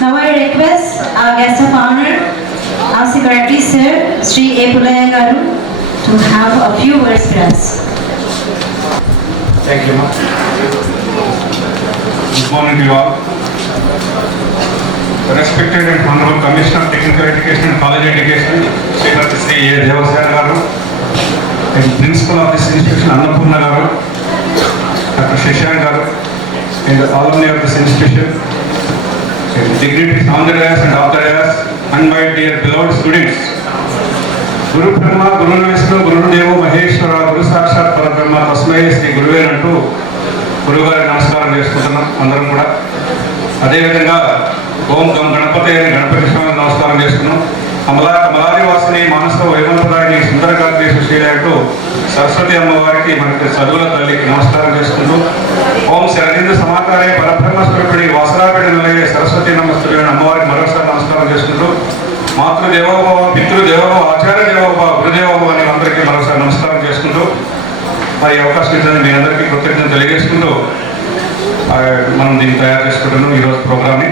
Now I request our guest of honor, our secretary sir, Sri A. Pulaya Garu, to have a few words with us. Thank you, ma'am. Good morning to you all. Respected and Honorable Commissioner of Technical Education and College Education, Sri A. Devasena Garu, and Principal of this institution, Annapurna Garu, Dr. Shashank Garu, and the alumni of this institution, dignitaries on the dais and off the dais, and my dear beloved students. Guru Brahma, Guru Vishnu, Guru Deva, Maheshwara, Guru Sakshat Parabrahma, Tasmai Sri Guruve అంటూ గురుగారి నమస్కారం చేసుకుంటున్నాం అందరం కూడా. అదేవిధంగా ఓం గం గణపతి అని గణపతి స్వామి నమస్కారం చేసుకున్నాం. కమలాదివాసిని మానస వైమంతురాయిని సుందరకాంతి శ్రీలంటూ సరస్వతి అమ్మవారికి మనకి చదువుల తల్లికి నమస్కారం చేసుకుంటూ ఓం శరదిందు సమాకారే పరబ్రహ్మస్వరూపిణి వాసరాపేట నిలయ సరస్వతి నమస్తులైన అమ్మవారికి మరొకసారి నమస్కారం చేసుకుంటూ మాతృదేవోభవ, పితృదేవోభవ, ఆచార్య దేవోభవ, గురుదేవోభవ అని అందరికీ మరొకసారి నమస్కారం చేసుకుంటూ మరి అవకాశం ఇచ్చిన మీ అందరికీ కృతజ్ఞతలు తెలియజేసుకుంటూ మనం దీన్ని తయారు చేసుకుంటున్నాం ఈరోజు ప్రోగ్రామ్ని.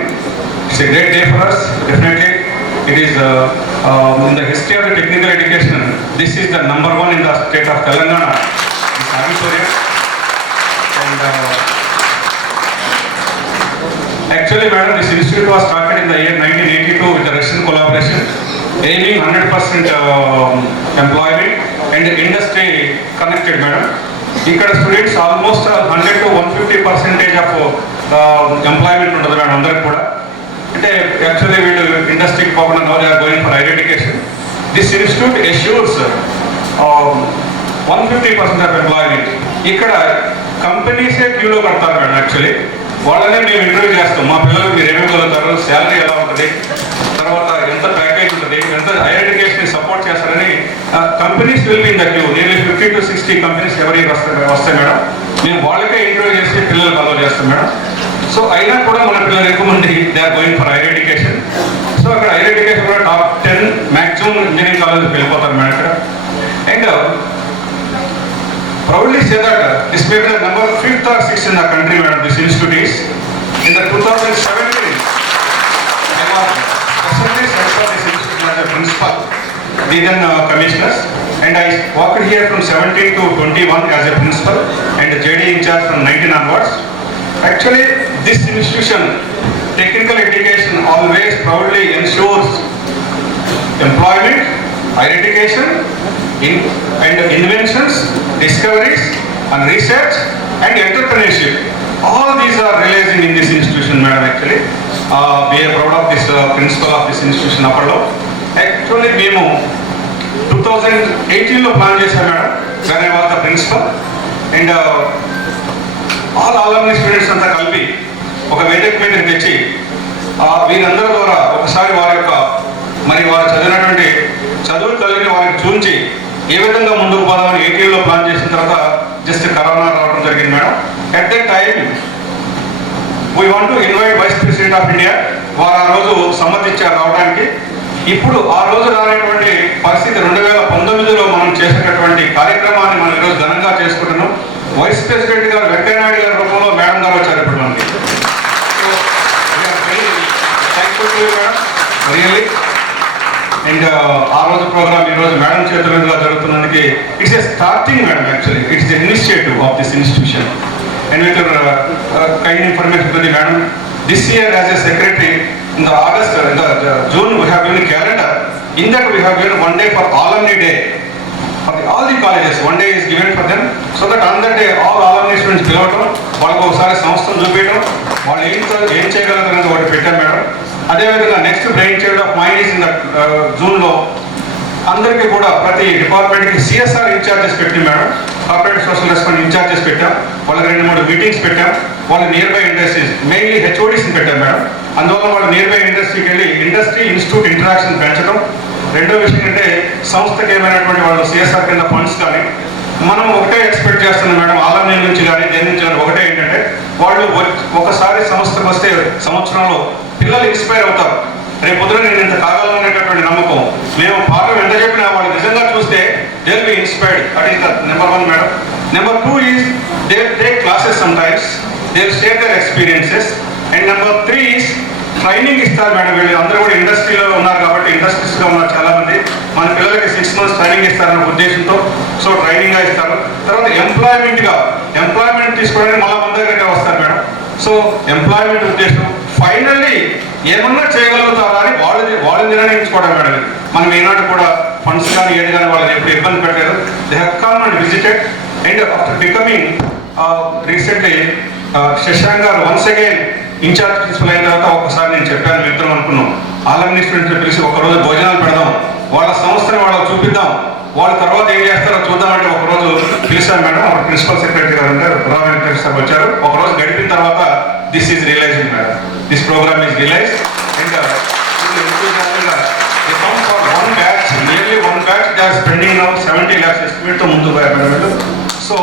It's a great day for us. Definitely it is in the history of the technical education, this is the number one in the state of Telangana, this auditorium. And actually madam, this institute was started in the year 1982 with the Russian collaboration, aiming 100% employment and industry connected madam. ఇక్కడ students almost 100 to 150% of employment ఉంటుంది madam అందరికి కూడా. అంటే actually వీళ్ళు ఇండస్ట్రీకి పోకుండా no they are going for higher education. This institute assures 150% of employment. ఇక్కడ కంపెనీసే క్యూలో కడతారు మేడం. యాక్చువల్లీ వాళ్ళనే మేము ఇంటర్వ్యూ చేస్తాం, మా పిల్లలకు మీరు ఏమేమి చదువుతారు, శాలరీ ఎలా ఉంటుంది, తర్వాత ఎంత ప్యాకేజ్ ఉంటుంది, ఎంత హైయర్ ఎడ్యుకేషన్ సపోర్ట్ చేస్తారని companies will be in the queue. Nearly 50 to 60 companies ఎవరి వస్తాయి మేడం. మేము వాళ్ళకే ఇంటర్వ్యూ చేసి పిల్లలకు అలౌ చేస్తాం మేడం. సో అయినా కూడా మన పిల్లలు ఎక్కువ మంది they are going for higher education. So అక్కడ హైయర్ ఎడ్యుకేషన్ కూడా టాప్ 10 మ్యాక్సిమం ఇంజనీరింగ్ కాలేజ్కి వెళ్ళిపోతారు మేడం ఇక్కడ. And proudly say that this may be the number 5th or 6th in the country madam. This institute is in the 2017 I was personally sent for this institute as a principal, then commissioners, and I worked here from 17 to 21 as a principal and JD in charge from 19 onwards. Actually this institution, technical education, always proudly ensures employment, higher education, and inventions, discoveries and research and entrepreneurship. All these are realizing in this institution madam. Actually we are proud of this principal of this institution apallo. Actually మేము 2018లో plan చేశాం madam. when I was the principal and all alumni students అంతా కలిపి ఒక వేదిక మీదకి తెచ్చి వీరందరి ద్వారా ఒకసారి వారి యొక్క మరి వారు చదివినటువంటి చదువులు కలిగి వారికి చూంచి ఏ విధంగా ముందుకు పోదామని 18లో ప్లాన్ చేసిన తర్వాత జస్ట్ కరోనా రావడం జరిగింది madam. At that time we want to invite vice president of India. వారు ఆ రోజు సమ్మతించారు రావడానికి. ఇప్పుడు ఆ రోజు రానటువంటి పరిస్థితి 2019లో మనం చేసేటటువంటి కార్యక్రమాన్ని మనం ఈరోజు ఘనంగా చేసుకుంటున్నాం. వైస్ ప్రెసిడెంట్ గారు వెంకయ్యనాయుడు గారి రూపంలో మేడం గారు వచ్చారు ఇప్పుడు మనకి. రియల్లీ అండ్ ఆ రోజు ప్రోగ్రామ్ ఈరోజు మేడం చేతుల మీదుగా జరుగుతున్నందుకు it's a starting madam. Actually it's a initiative of this institution and with kind information to the madam. This year as a secretary in the August, in the June we have given a calendar. In that we have given one day for alumni day for all the colleges. One day is given for them so that on that day all alumni students పిలవటం, వాళ్ళకు ఒకసారి సంస్థను చూపించడం, వాళ్ళు ఏం చేయగలుగుతారని ఒకటి పెట్టాం madam. అదేవిధంగా next brain child of mind is in the జూన్లో అందరికీ కూడా ప్రతి డిపార్ట్మెంట్కి సిఎస్ఆర్ ఇన్ఛార్జెస్ పెట్టింది madam. Corporate social response in-charges పెట్టాం. వాళ్ళకి 2-3 మీటింగ్స్ పెట్టాం. వాళ్ళ నియర్ బై ఇండస్ట్రీస్ మెయిన్లీ హెచ్ఓడీస్ని పెట్టాం మేడం. అందువల్ల వాళ్ళు నియర్ బై ఇండస్ట్రీకి వెళ్ళి ఇండస్ట్రీ ఇన్స్టిట్యూట్ ఇంటరాక్షన్ పెంచడం. రెండో విషయం అంటే సంస్థకి ఏమైనటువంటి వాళ్ళు సిఎస్ఆర్ కింద ఫండ్స్ కానీ మనం ఒకటే ఎక్స్పెక్ట్ చేస్తున్నాం మేడం. ఆలమ్ని నుంచి కానీ దేని నుంచి కానీ ఒకటే ఏంటంటే వాళ్ళు ఒకసారి సంస్థకు వస్తే సంవత్సరంలో పిల్లలు ఇన్స్పైర్ అవుతారు. రేపు పొద్దున నేను ఇంత కాగలను అనేటటువంటి నమ్మకం. మేము పాఠం ఎంత చెప్పినా వాళ్ళు నిజంగా చూస్తే they will be inspired. That is the number 1 madam. Number 2 is they take classes some times, they will share their experiences. And number 3 is training ఇస్తారు మేడం. వీళ్ళు అందరూ కూడా ఇండస్ట్రీలో ఉన్నారు కాబట్టి ఇండస్ట్రీస్లో ఉన్నారు చాలామంది. మన పిల్లలకి 6 months ట్రైనింగ్ ఇస్తారన్న ఉద్దేశంతో సో ట్రైనింగ్గా ఇస్తారు. తర్వాత ఎంప్లాయ్మెంట్ తీసుకోవడానికి మళ్ళీ మన దగ్గరకే వస్తారు మేడం. సో ఎంప్లాయ్మెంట్ ఉద్దేశం ఫైనల్లీ ఏమన్నా చేయగలుగుతారా అని వాళ్ళు నిర్ణయించుకోవడం మేడం. మనం ఈనాడు కూడా ఫండ్స్ కానీ ఏది కానీ వాళ్ళని ఎప్పుడు ఇబ్బంది పెట్టలేదు. They have come and visited and after becoming recently Shashank గారు వన్స్ అగైన్ ఇన్ఛార్జ్ ప్రిన్సిపల్ అయిన తర్వాత ఒకసారి నేను చెప్పాను, మిత్రం అనుకున్నాం ఆల్రెడీ స్టూడెంట్స్ పిలిచి ఒకరోజు భోజనాలు పెడదాం, వాళ్ళ సంస్థని వాళ్ళకి చూపిద్దాం, వాళ్ళ తర్వాత ఏం చేస్తారో చూద్దామంటే ఒకరోజు పిలిచాను మేడం. అప్పుడు ప్రిన్సిపల్ సెక్రటరీ గారు ఉంటారు, రా వెంకటేష్ సార్ వచ్చారు. ఒకరోజు గడిపిన తర్వాత this is realized madam, this program is realize and one batch, nearly one batch they are spending now 70 lakhs estimate to mundu baya madam. So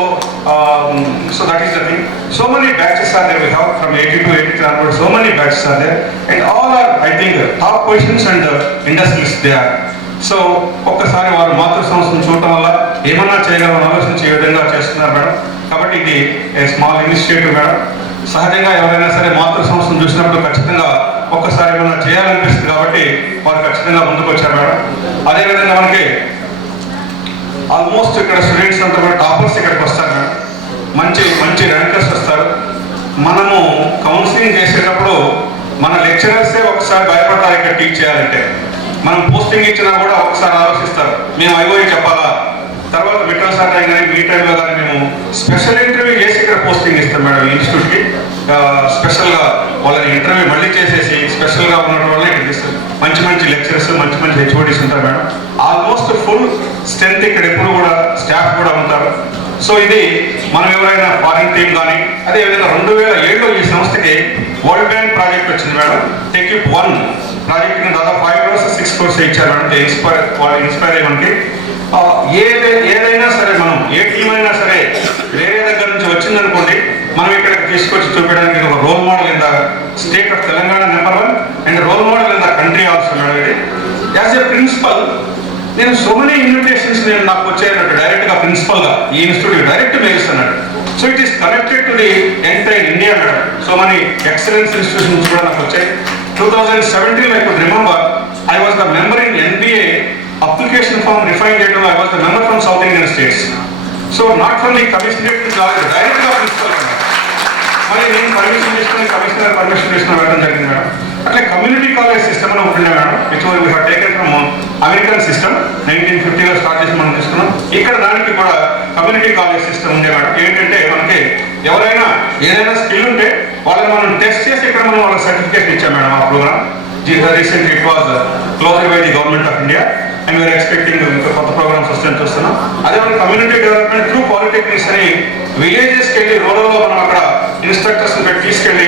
that is the thing. So many batches are there we have from 80 to 83 onwards. So many batches are there and all are I think top positions and industries they are. So ఒక్కసారి వారు మాతృ సంస్థను చూడటం వల్ల ఏమన్నా చేయగలమని ఆలోచించే విధంగా చేస్తున్నారు మేడం. కాబట్టి ఇది స్మాల్ ఇనిషియేటివ్ మేడం. సహజంగా ఎవరైనా సరే మాతృ సంస్థను చూసినప్పుడు ఖచ్చితంగా ఒక్కసారి ఏమన్నా చేయాలనిపిస్తుంది కాబట్టి వారు ఖచ్చితంగా ముందుకు వచ్చారు మేడం. అదేవిధంగా మనకి ఆల్మోస్ట్ ఇక్కడ స్టూడెంట్స్ అంతా కూడా టాపర్స్ ఇక్కడికి వస్తారు మేడం. మంచి ర్యాంకర్స్ వస్తారు. మనము కౌన్సిలింగ్ చేసేటప్పుడు మన లెక్చరర్సే ఒకసారి భయపడతారు ఇక్కడ టీచ్ చేయాలంటే. మనం పోస్టింగ్ ఇచ్చినా కూడా ఒకసారి ఆలోచిస్తారు, మేము ఐఓఐ చెప్పాలా, తర్వాత విఠల్ సార్ కానీ మీ టైంలో కానీ మేము స్పెషల్ ఇంటర్వ్యూ చేసి ఇక్కడ పోస్టింగ్ ఇస్తాం మేడం. ఇన్స్టిట్యూట్కి స్పెషల్గా వాళ్ళని ఇంటర్వ్యూ మళ్ళీ చేసేసి స్పెషల్గా ఉండడం వల్ల ఇక్కడ ఇస్తారు. మంచి లెక్చరర్స్ మంచి హెచ్ఓడీస్ ఉంటారు మేడం. ఆల్మోస్ట్ ఫుల్ స్ట్రెంత్ ఇక్కడ ఎప్పుడు కూడా స్టాఫ్ కూడా ఉంటారు. సో ఇది మనం ఎవరైనా ఫారిన్ టీమ్ కానీ అదేవిధంగా 2007లో ఈ సంస్థకి వరల్డ్ బ్యాంక్ ప్రాజెక్ట్ వచ్చింది మేడం. టెక్యూప్ 1 ప్రాజెక్ట్ని దాదాపు 5 crores 6 crores ఇచ్చారు మేడం. వాళ్ళు ఇన్స్పైర్ అయ్యి ఏదైనా సరే మనం ఏ టీం అయినా సరే వేరే దగ్గర నుంచి వచ్చిందనుకోండి, మనం ఇక్కడికి తీసుకొచ్చి చూపించడానికి ఒక role model in the state of Telangana number 1 and role model in the country also madam. ఇది యాజ్ ఎ ప్రిన్సిపల్ నేను సో మెనీ ఇన్విటేషన్స్ నాకు వచ్చాయన్నట్టు డైరెక్ట్గా ప్రిన్సిపల్గా ఈ ఇన్స్టిట్యూట్ డైరెక్ట్ మెయిల్స్ అన్నట్టు. So it is connected to the entire India madam. So many excellence institutions కూడా నాకు వచ్చాయి. 2017 I could remember I was the member in NBA application form refined data. I was the member from South Indian states. So not from the commissioner directly principal. మళ్ళీ నేను permission తీసుకుని commissioner permission తీసుకుని వెళ్ళడం జరిగింది madam. అట్లా community college system అని ఒకటి ఉండే madam, which we have taken from American system. 1950లో స్టార్ట్ చేసి మనం తీసుకున్నాం. ఇక్కడ దానికి కూడా కమ్యూనిటీ కాలేజ్ సిస్టమ్ ఉండే మేడం. ఏంటంటే మనకి ఎవరైనా ఏదైనా స్కిల్ ఉంటే వాళ్ళని మనం టెస్ట్ చేసి ఇక్కడ మనం వాళ్ళకి సర్టిఫికేషన్ ఇచ్చాం మేడం. ఆ program recently it was closed by the government of India and we are expecting ఇంకా కొత్త ప్రోగ్రామ్స్ వస్తాయని చూస్తున్నాం. అదే మన కమ్యూనిటీ డెవలప్మెంట్ త్రూ పాలిటెక్నిక్స్ అని విలేజెస్కి వెళ్ళి రూరల్లో మనం అక్కడ ఇన్స్ట్రక్టర్స్ పెట్టి తీసుకెళ్ళి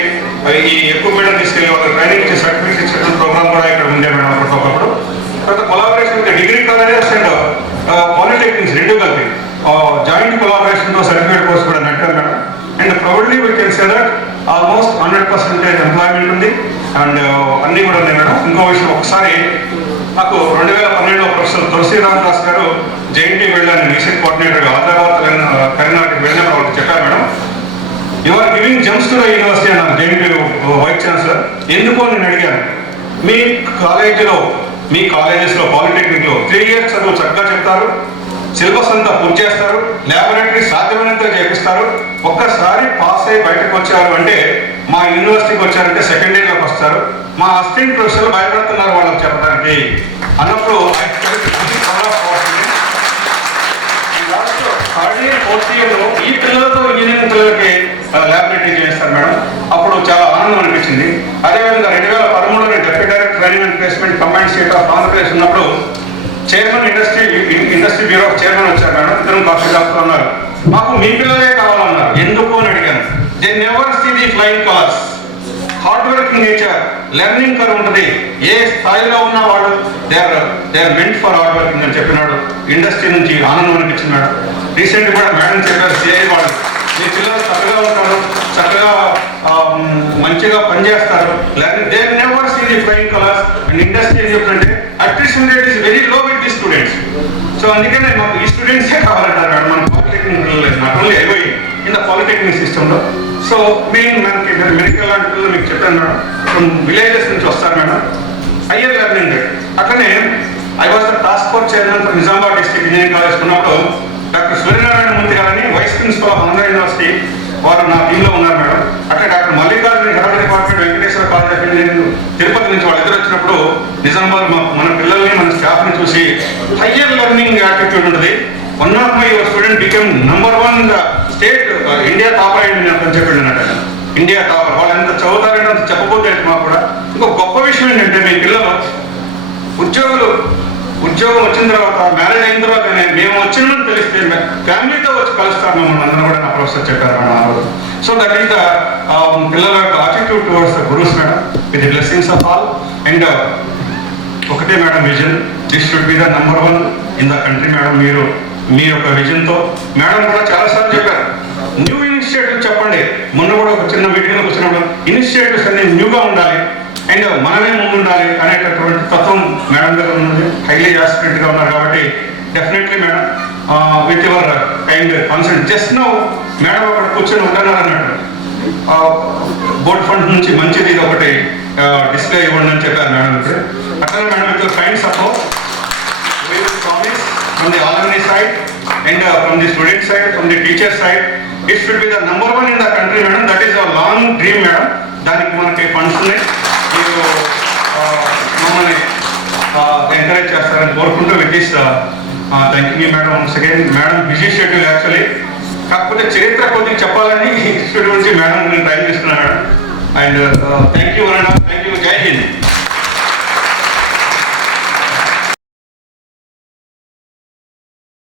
ఈ ఎక్విప్మెంట్ తీసుకెళ్ళి వాళ్ళకి ట్రైనింగ్ ఇచ్చే సర్టిఫికేట్స్ ఇచ్చేటువంటి ప్రోగ్రామ్ కూడా ఇక్కడ ఉండే మేడం ఒకప్పుడు. తర్వాత collaboration with degree colleges and polytechnics రెండు కలిపి జాయింట్ కొలాబరేషన్తో సర్టిఫికేట్ కోర్స్ కూడా నడిపారు madam. And proudly we can say that almost 100% employment ఉంది అండ్ అన్నీ కూడా ఉన్నాయి మేడం. ఇంకో విషయం, ఒకసారి నాకు 2012లో ప్రొఫెసర్ తులసి రామదాస్ గారు జేఎన్టీ వెళ్ళాను రీసెర్చ్ కోఆర్డినేటర్గా హైదరాబాద్ కరీంనగర్కి వెళ్ళినప్పుడు వాళ్ళకి చెప్పారు madam, you are giving gems to the university అన్నారు జేఎన్టీ వైస్ ఛాన్సలర్. ఎందుకో నేను అడిగాను, మీ కాలేజెస్లో పాలిటెక్నిక్లో 3 years చదువు చక్కగా చెప్తారు, సిలబస్ అంతా పూర్తి చేస్తారు, ల్యాబొరేటరీ సాధ్యమైనంత చేపిస్తారు, ఒక్కసారి పాస్ అయ్యి బయటకు వచ్చారు అంటే మా యూనివర్సిటీకి వచ్చారంటే సెకండ్ ఇయర్లోకి వస్తారు, మా అసిస్టెంట్ ప్రొఫెసర్లు భయపడుతున్నారు వాళ్ళకి చెప్పడానికి అన్నప్పుడు థర్డ్ ఇయర్ ఫోర్త్ ఇయర్లో ఈ పిల్లలతో ఇంజనీరింగ్ పిల్లలకి ల్యాబొరేటరీ చేస్తారు మేడం. అప్పుడు చాలా ఆనందం అనిపించింది. అదేవిధంగా 2013లో deputy director training and placement combined state of Andhra Pradesh ఉన్నప్పుడు చైర్మన్ ఇండస్ట్రీ బ్యూరో చైర్మన్ వచ్చారు మేడం. ఇద్దరు కాఫీ తాగుతూ ఉన్నారు. మాకు మీ పిల్లలే కావాలన్నారు. ఎందుకు అని అడిగాను. They never see the flying colours. Hard working nature, learning కర్ ఉంటుంది. ఏ స్థాయిలో ఉన్న వాళ్ళు they are meant for hard working అని చెప్పినాడు. ఇండస్ట్రీ నుంచి ఆనందం అనిపించింది మేడం. రీసెంట్ కూడా మేడం చెప్పారు, సిఐ వాళ్ళు మీ పిల్లలు చక్కగా ఉంటారు, చక్కగా మంచిగా పనిచేస్తారు. They never see the flying colours. And industry ఏం చెప్తుంటే attrition rate is very low with the students. So అందుకనే మాకు ఈ స్టూడెంట్సే కావాలంటారు మేడం మన polytechnic, not only IOI in the polytechnic సిస్టంలో. సో మనకి మెడికల్ లాంటి పిల్లలు మీకు చెప్పాను మేడం, ఫ్రమ్ విలేజెస్ నుంచి వస్తారు మేడం, హయ్యర్ లెర్నింగ్. అట్లనే I was the task force chairman for Nizamabad district engineering college ఉన్నప్పుడు డాక్టర్ సూర్యనారాయణ మూర్తి గారని vice principal of Andhra university వారు నా టీంలో ఉన్నారు మేడం. అట్లా doctor Mallikarjuna head department Venkateswara college of engineering Tirupati నుంచి వాళ్ళిద్దరు వచ్చినప్పుడు నిజామాబాద్ మన పిల్లల్ని మన స్టాఫ్ని చూసి హయ్యర్ లెర్నింగ్ యాటిట్యూడ్ ఉంటుంది. One of my student become number 1 state India topper అయింది అని చెప్పండి అన్నట్టు. ఇండియా టాపర్ వాళ్ళు ఎంత చదువుతారంటే అంత చెప్పబోతే మాకు కూడా. ఇంకో గొప్ప విషయం ఏంటంటే మీ పిల్లలు ఉద్యోగం వచ్చిన తర్వాత మ్యారేజ్ అయిన తర్వాత మేము వచ్చిందని తెలిస్తే ఫ్యామిలీతో వచ్చి కలుస్తారు మమ్మల్ని అందరూ కూడా నా ప్రొఫెసర్ చెప్పారు మేడం ఆ రోజు. సో దట్ ఈస్ ద పిల్లల యొక్క attitude towards the gurus madam, with the blessings of all. And ఒకటే madam vision, this should be the number 1 in the country madam. మీరు మీ యొక్క విజన్తో మేడం కూడా చాలాసార్లు చెప్పారు, న్యూ ఇనిషియేటివ్ చెప్పండి. మొన్న కూడా ఒక చిన్న మీటింగ్లో వచ్చినప్పుడు ఇనిషియేటివ్స్ అన్ని న్యూగా ఉండాలి అండ్ మనమే ముందుండాలి అనేటటువంటి తత్వం మేడం దగ్గర ఉన్నది. హైలీ యాస్పిరెంట్గా ఉన్నారు కాబట్టి definitely madam with your kind consent just no madam అక్కడ కూర్చొని ఉంటారు అన్నట్టు బోర్డ్ ఫండ్ నుంచి మంచిది ఇది ఒకటి డిస్ప్లే ఇవ్వండి అని చెప్పారు మేడం. అట్లనే madam with your kind support we will promise from the alumni side and from the student side, from the teacher side, it should be the number 1 in the country madam. That is our long dream madam. దానికి మనకి funds ఉన్నాయి, మీరు మమ్మల్ని encourage చేస్తారని కోరుకుంటూ with this thank you madam once again. Madam busy schedule actually, కాకపోతే చరిత్ర కొద్దిగా చెప్పాలని షెడ్యూల్ నుంచి మేడం నేను టైం తీసుకున్నాను madam. And thank you madam, thank you, జై హింద్.